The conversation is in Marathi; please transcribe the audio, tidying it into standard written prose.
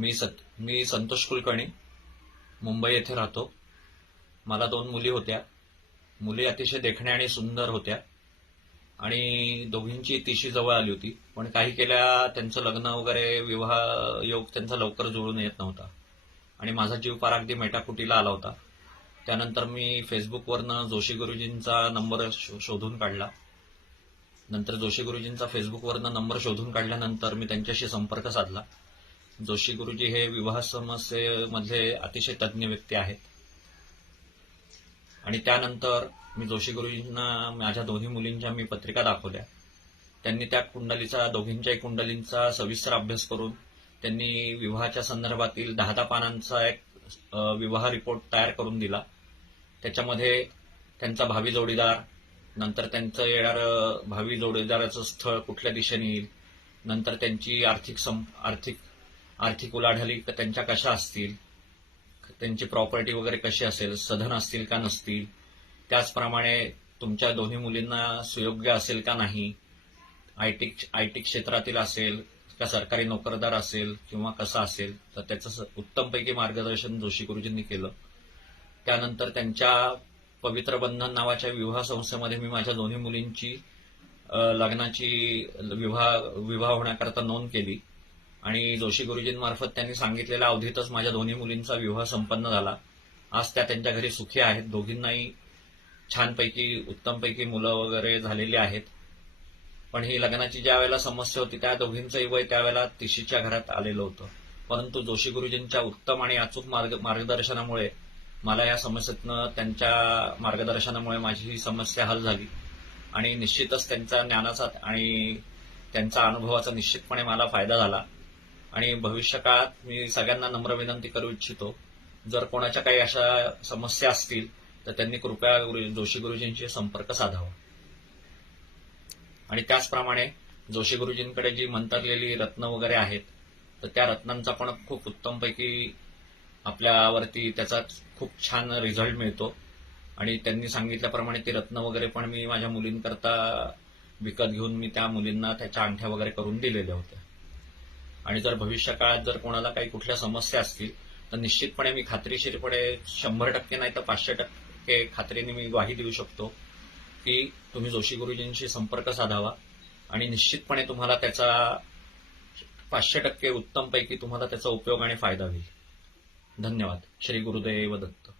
मी संतोष कुलकर्णी, मुंबई येथे राहतो. मला 2 मुली होत्या. मुली अतिशय देखण्या आणि सुंदर होत्या आणि दोघींची तिशी जवळ आली होती. पण काही केल्या त्यांचं लग्न वगैरे विवाह योग त्यांचा लवकर जुळून येत नव्हता आणि माझा जीव फार अगदी मेटाकुटीला आला होता. त्यानंतर मी फेसबुकवरनं जोशी गुरुजींचा नंबर शोधून काढला. नंतर जोशी गुरुजींचा फेसबुकवरनं नंबर शोधून काढल्यानंतर मी त्यांच्याशी संपर्क साधला. जोशी गुरुजी हे विवाह समस्येमध्ये अतिशय तज्ज्ञ व्यक्ती आहेत आणि त्यानंतर मी जोशी गुरुजींना माझ्या दोन्ही मुलींच्या मी पत्रिका दाखवल्या. त्यांनी त्या दोघींच्याही कुंडलींचा सविस्तर अभ्यास करून त्यांनी विवाहाच्या संदर्भातील 10 पानांचा एक विवाह रिपोर्ट तयार करून दिला. त्याच्यामध्ये त्यांचा भावी जोडीदार, नंतर त्यांचं येणारं भावी जोडीदाराचं स्थळ कुठल्या दिशेने येईल, नंतर त्यांची आर्थिक उलाढाली त्यांच्या कशा असतील, त्यांची प्रॉपर्टी वगैरे कशी असेल, सधन असतील का नसतील, त्याचप्रमाणे तुमच्या दोन्ही मुलींना सुयोग्य असेल का नाही, आयटी क्षेत्रातील असेल का सरकारी नोकरदार असेल किंवा कसं असेल, तर त्याचं उत्तमपैकी मार्गदर्शन जोशी गुरुजींनी केलं. त्यानंतर त्यांच्या पवित्र बंधन नावाच्या विवाह संस्थेमध्ये मी माझ्या दोन्ही मुलींची लग्नाची विवाह होण्याकरता नोंद केली आणि जोशी गुरुजींमार्फत त्यांनी सांगितलेल्या अवधीतच माझ्या दोन्ही मुलींचा विवाह संपन्न झाला. आज त्या त्यांच्या घरी सुखी आहेत. दोघींनाही छानपैकी उत्तमपैकी मुलं वगैरे झालेली आहेत. पण ही लग्नाची ज्या वेळेला समस्या होती त्या दोघींचंही वय त्यावेळेला तिशीच्या घरात आलेलं होतं. परंतु जोशी गुरुजींच्या उत्तम आणि अचूक मार्गदर्शनामुळे मला या समस्येतनं त्यांच्या मार्गदर्शनामुळे माझी ही समस्या हल झाली आणि निश्चितच त्यांच्या ज्ञानाचा आणि त्यांच्या अनुभवाचा निश्चितपणे मला फायदा झाला. आणि भविष्यकाळात मी सगळ्यांना नम्र विनंती करू इच्छितो, जर कोणाच्या काही अशा समस्या असतील तर त्यांनी कृपया जोशी गुरुजींशी संपर्क साधावा. आणि त्याचप्रमाणे जोशी गुरुजींकडे जी मंतरलेली रत्न वगैरे आहेत तर त्या रत्नांचा पण खूप उत्तमपैकी आपल्यावरती त्याचा खूप छान रिझल्ट मिळतो आणि त्यांनी सांगितल्याप्रमाणे ती रत्न वगैरे पण मी माझ्या मुलींकरता विकत घेऊन मी त्या मुलींना त्याच्या अंगठ्या वगैरे करून दिलेल्या होत्या. आणि जर भविष्यकाळात जर कोणाला काही कुठल्या समस्या असतील तर निश्चितपणे मी खात्रीशीरपणे 100% नाही तर 500% खात्रीने मी ग्वाही देऊ शकतो की तुम्ही जोशी गुरुजींशी संपर्क साधावा आणि निश्चितपणे तुम्हाला त्याचा 500% उत्तमपैकी तुम्हाला त्याचा उपयोग आणि फायदा होईल. धन्यवाद. श्री गुरुदेव दत्त.